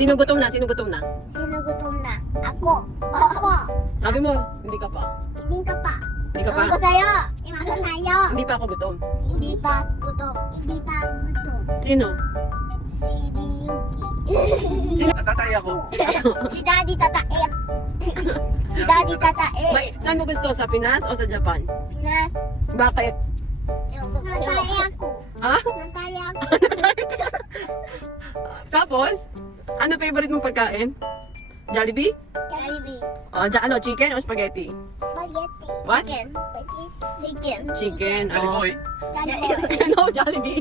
Sino gutom na? Sino gutom na? Sino gutom na? Ako. Ako. Sabi mo, hindi ka pa. Hindi ka pa. Hindi ka pa? Ewan ko sa'yo. Ewan ko sa'yo. Hindi pa ako gutom. Hindi pa gutom. Hindi pa gutom. Sino? Si Miyuki. Natatay ako. Si Daddy Tataet. Si Daddy Tataet. May, saan mo gusto? Sa Pinas o sa Japan? Pinas. Bakit? Natay ako. Ha? Natay ako. Tapos? Ano favorite mong pagkain? Jollibee? Jollibee. Ano, chicken o spaghetti? Spaghetti. What? Chicken. Chicken. Chicken. Jollibee. Jollibee. No, Jollibee.